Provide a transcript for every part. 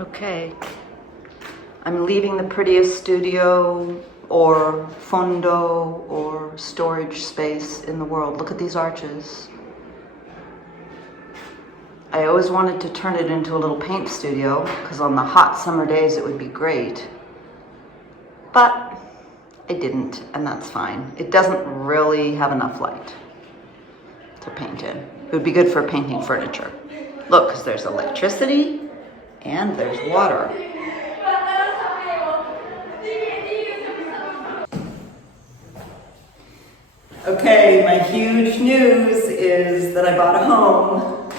Okay, I'm leaving the prettiest studio or fondo or storage space in the world. Look at these arches. I always wanted to turn it into a little paint studio because on the hot summer days it would be great. But I didn't, and that's fine. It doesn't really have enough light to paint in. It would be good for painting furniture. Look, because there's electricity and there's water. Okay, my huge news is that I bought a home,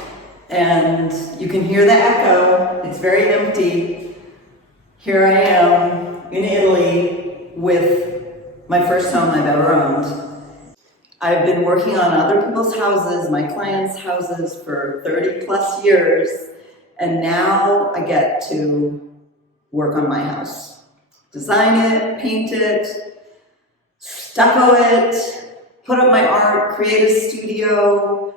and you can hear the echo. It's very empty. Here I am in Italy with my first home I've ever owned. I've been working on other people's houses, my clients' houses, for 30 plus years, and now I get to work on my house. Design it, paint it, stucco it, put up my art, create a studio.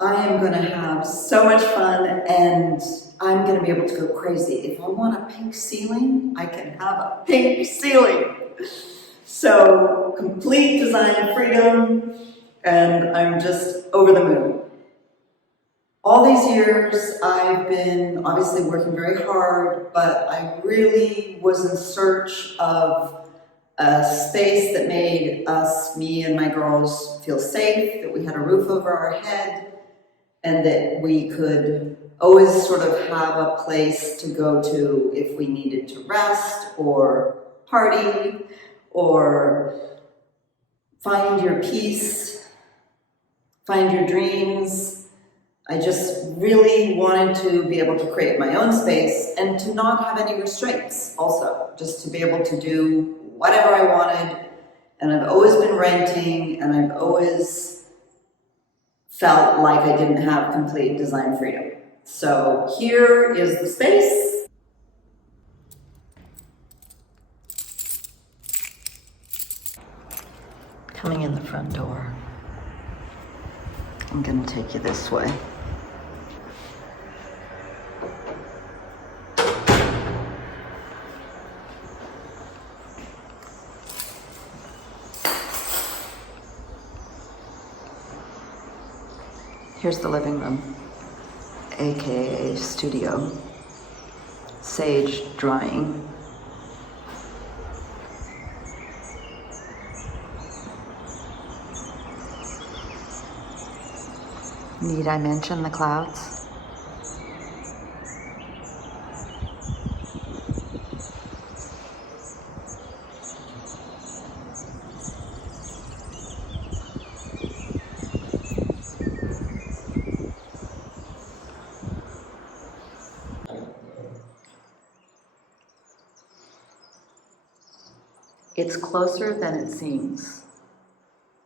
I am going to have so much fun, and I'm going to be able to go crazy. If I want a pink ceiling, I can have a pink ceiling. So, complete design freedom, and I'm just over the moon. All these years, I've been obviously working very hard, but I really was in search of a space that made us, me and my girls, feel safe, that we had a roof over our head, and that we could always sort of have a place to go to if we needed to rest or party or find your peace, find your dreams. I just really wanted to be able to create my own space and to not have any restraints also, just to be able to do whatever I wanted. And I've always been renting, and I've always felt like I didn't have complete design freedom. So here is the space. Coming in the front door. I'm going to take you this way. Here's the living room, aka studio. Sage drying. Need I mention the clouds? It's closer than it seems.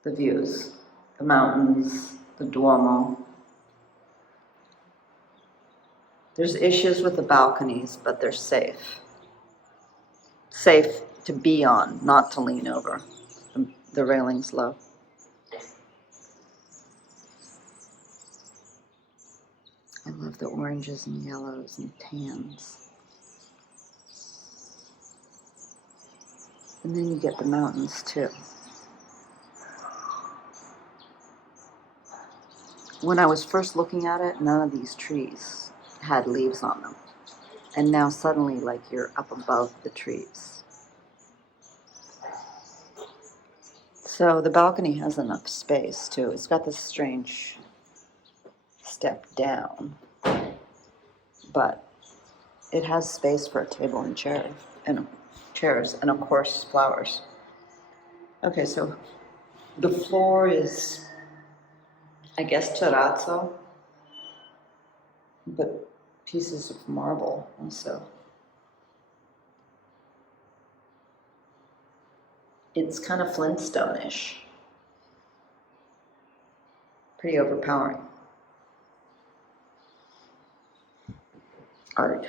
The views, the mountains, the Duomo. There's issues with the balconies, but they're safe. Safe to be on, not to lean over. The railing's low. I love the oranges and yellows and tans. And then you get the mountains too. When I was first looking at it, none of these trees had leaves on them. And now suddenly, like, you're up above the trees. So the balcony has enough space too. It's got this strange step down, but it has space for a table and chairs, and of course flowers. Okay, so the floor is, I guess, terrazzo, but pieces of marble also. It's kind of Flintstone-ish. Pretty overpowering. Art.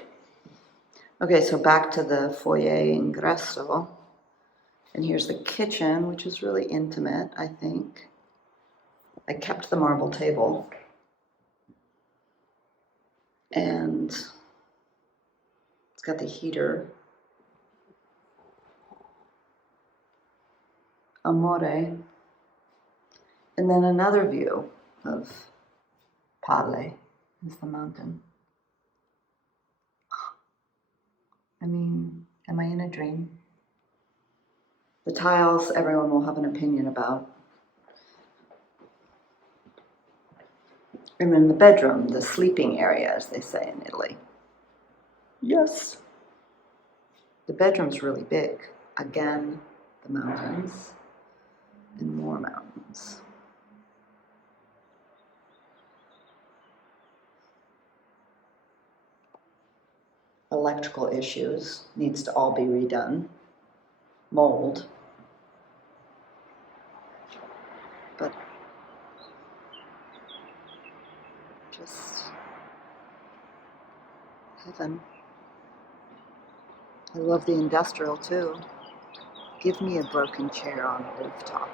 Okay, so back to the foyer ingresso. And here's the kitchen, which is really intimate, I think. I kept the marble table. And got the heater. Amore. And then another view of Palle is the mountain. I mean, am I in a dream? The tiles, everyone will have an opinion about. And then the bedroom, the sleeping area, as they say in Italy. Yes. The bedroom's really big. Again, the mountains and more mountains. Electrical issues, needs to all be redone. Mold. But just heaven. I love the industrial too. Give me a broken chair on a rooftop.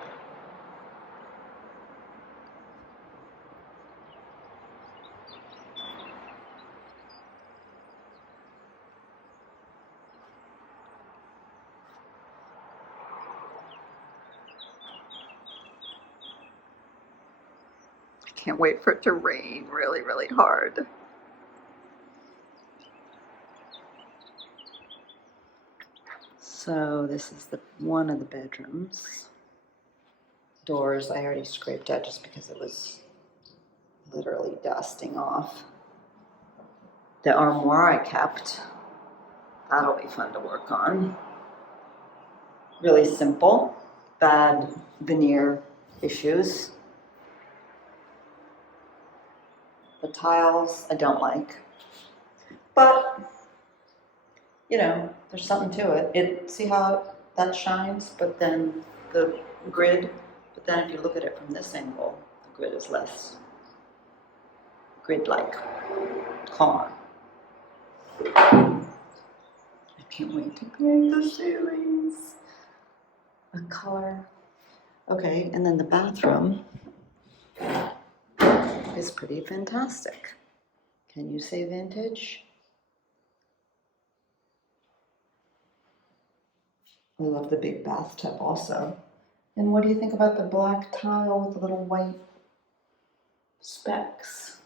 I can't wait for it to rain really, really hard. So this is one of the bedrooms. Doors I already scraped out just because it was literally dusting off. The armoire I kept. That'll be fun to work on. Really simple. Bad veneer issues. The tiles I don't like. But, you know, there's something to it. See how that shines, but then the grid, but then if you look at it from this angle, the grid is less grid-like, calmer. I can't wait to paint the ceilings. A color. Okay, and then the bathroom is pretty fantastic. Can you say vintage? I love the big bathtub also. And what do you think about the black tile with the little white specks?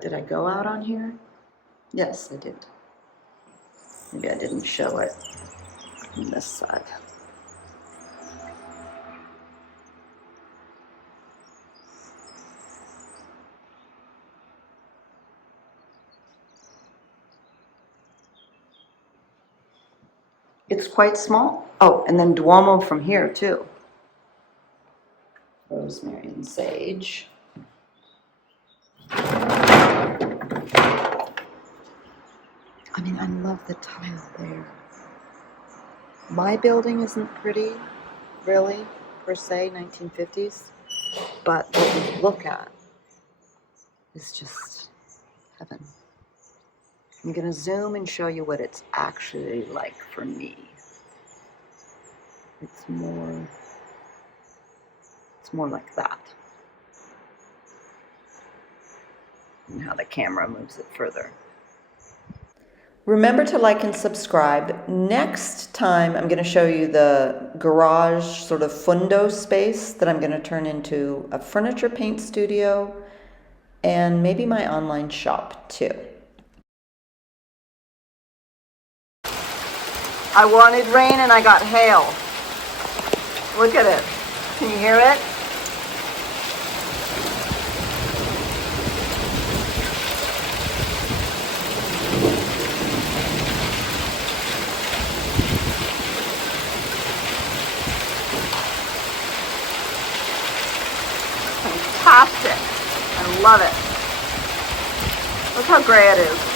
Did I go out on here? Yes, I did. Maybe I didn't show it on this side. It's quite small. Oh, and then Duomo from here too. Rosemary and sage. I mean, I love the tile there. My building isn't pretty, really, per se, 1950s, but what we look at is just heaven. I'm gonna zoom and show you what it's actually like for me. It's more like that. And how the camera moves it further. Remember to like and subscribe. Next time I'm going to show you the garage sort of fundo space that I'm going to turn into a furniture paint studio and maybe my online shop too. I wanted rain and I got hail. Look at it. Can you hear it? Fantastic. I love it. Look how gray it is.